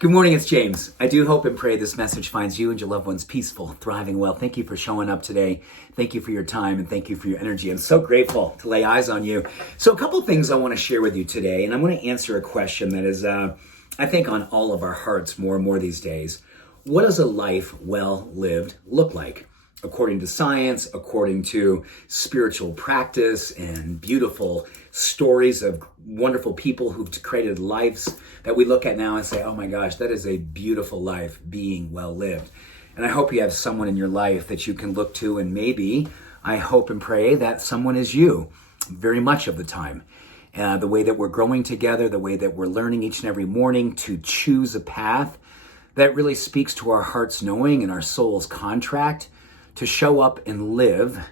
Good morning, it's James. I do hope and pray this message finds you and your loved ones peaceful, thriving well. Thank you for showing up today. Thank you for your time and thank you for your energy. I'm so grateful to lay eyes on you. So a couple things I want to share with you today, and I'm going to answer a question that is, I think, on all of our hearts more and more these days. What does a life well lived look like? According to science, according to spiritual practice and beautiful stories of wonderful people who've created lives that we look at now and say, oh my gosh, that is a beautiful life being well lived. And I hope you have someone in your life that you can look to, and maybe I hope and pray that someone is you very much of the time. The way that we're growing together, the way that we're learning each and every morning to choose a path that really speaks to our heart's knowing and our soul's contract to show up and live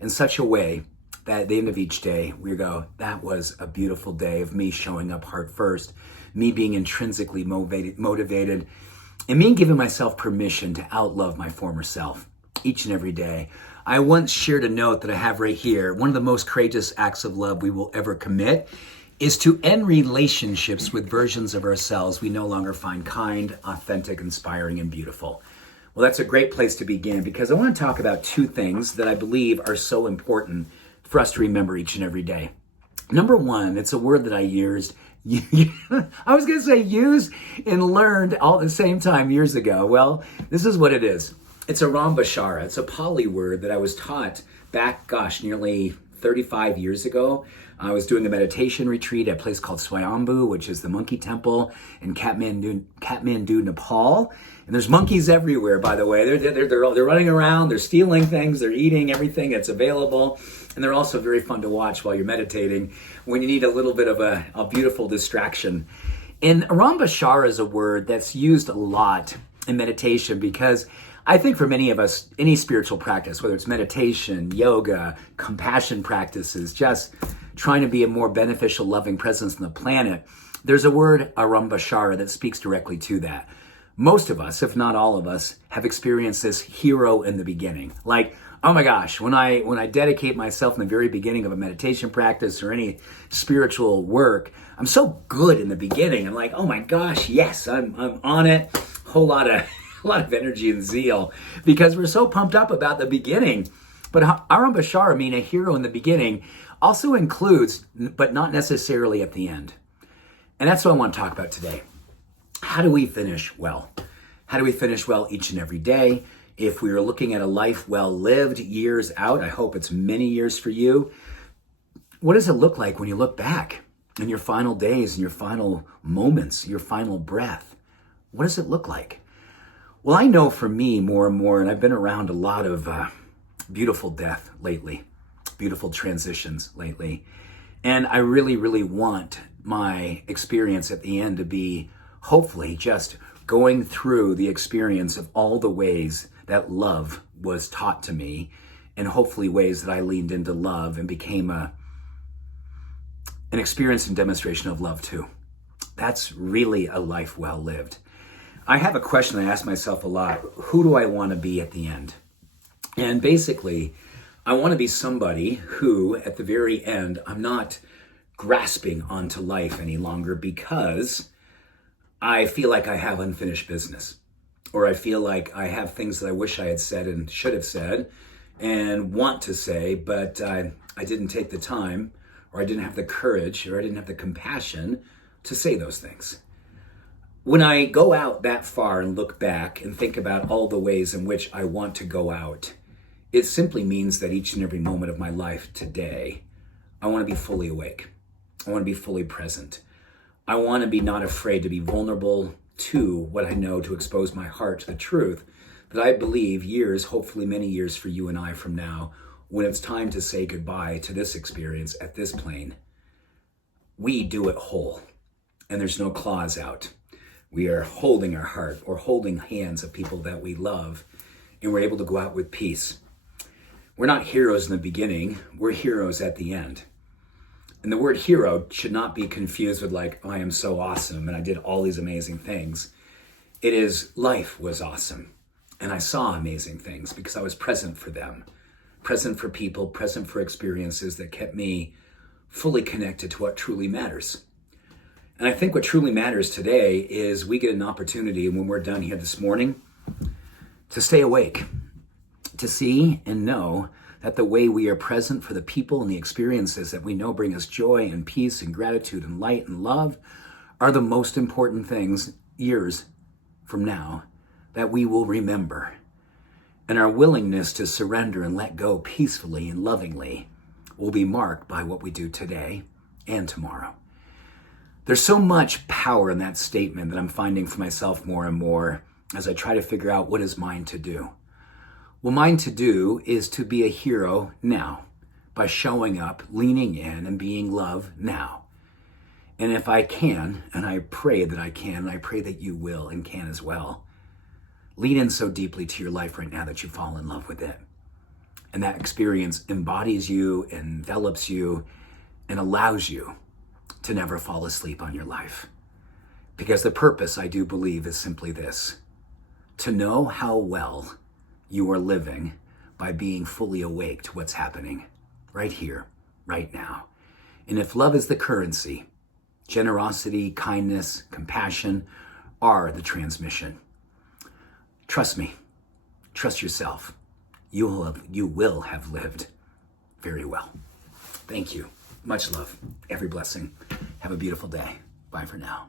in such a way that at the end of each day, we go, that was a beautiful day of me showing up heart first, me being intrinsically motivated, and me giving myself permission to outlove my former self each and every day. I once shared a note that I have right here. One of the most courageous acts of love we will ever commit is to end relationships with versions of ourselves we no longer find kind, authentic, inspiring, and beautiful. Well, that's a great place to begin because I want to talk about two things that I believe are so important for us to remember each and every day. Number one, it's a word that I used, I was going to say used and learned all at the same time years ago. Well, this is what it is. It's a rambashara. It's a Pali word that I was taught back, nearly 35 years ago. I was doing a meditation retreat at a place called Swayambhu, which is the monkey temple in Kathmandu, Nepal. And there's monkeys everywhere, by the way. They're running around, they're stealing things, they're eating everything that's available. And they're also very fun to watch while you're meditating when you need a little bit of a beautiful distraction. And rambashara is a word that's used a lot in meditation because I think for many of us, any spiritual practice, whether it's meditation, yoga, compassion practices, just trying to be a more beneficial, loving presence on the planet, there's a word, arambashara, that speaks directly to that. Most of us, if not all of us, have experienced this hero in the beginning. Like, oh my gosh, when I dedicate myself in the very beginning of a meditation practice or any spiritual work, I'm so good in the beginning. I'm like, oh my gosh, yes, I'm on it. Whole lot of energy and zeal because we're so pumped up about the beginning. But arambashara, meaning a hero in the beginning, also includes, but not necessarily at the end. And that's what I want to talk about today. How do we finish well? How do we finish well each and every day? If we are looking at a life well lived years out, I hope it's many years for you. What does it look like when you look back in your final days, in your final moments, your final breath? What does it look like? Well, I know for me more and more, and I've been around a lot of beautiful death lately, beautiful transitions lately. And I really, really want my experience at the end to be hopefully just going through the experience of all the ways that love was taught to me, and hopefully ways that I leaned into love and became an experience and demonstration of love too. That's really a life well lived. I have a question I ask myself a lot. Who do I want to be at the end? And basically, I want to be somebody who, at the very end, I'm not grasping onto life any longer because I feel like I have unfinished business, or I feel like I have things that I wish I had said and should have said and want to say, but I didn't take the time, or I didn't have the courage, or I didn't have the compassion to say those things. When I go out that far and look back and think about all the ways in which I want to go out, it simply means that each and every moment of my life today, I want to be fully awake. I want to be fully present. I want to be not afraid to be vulnerable to what I know, to expose my heart to the truth that I believe years, hopefully many years for you and I from now, when it's time to say goodbye to this experience at this plane, we do it whole and there's no claws out. We are holding our heart or holding hands of people that we love, and we're able to go out with peace. We're not heroes in the beginning, we're heroes at the end. And the word hero should not be confused with like, oh, I am so awesome and I did all these amazing things. It is life was awesome and I saw amazing things because I was present for them, present for people, present for experiences that kept me fully connected to what truly matters. And I think what truly matters today is we get an opportunity when we're done here this morning to stay awake, to see and know that the way we are present for the people and the experiences that we know bring us joy and peace and gratitude and light and love are the most important things years from now that we will remember. And our willingness to surrender and let go peacefully and lovingly will be marked by what we do today and tomorrow. There's so much power in that statement that I'm finding for myself more and more as I try to figure out what is mine to do. Well, mine to do is to be a hero now by showing up, leaning in, and being love now. And if I can, and I pray that I can, and I pray that you will and can as well, lean in so deeply to your life right now that you fall in love with it. And that experience embodies you, envelops you, and allows you to never fall asleep on your life. Because the purpose, I do believe, is simply this: to know how well you are living by being fully awake to what's happening right here, right now. And if love is the currency, generosity, kindness, compassion are the transmission. Trust me, trust yourself. You will have lived very well. Thank you. Much love. Every blessing. Have a beautiful day. Bye for now.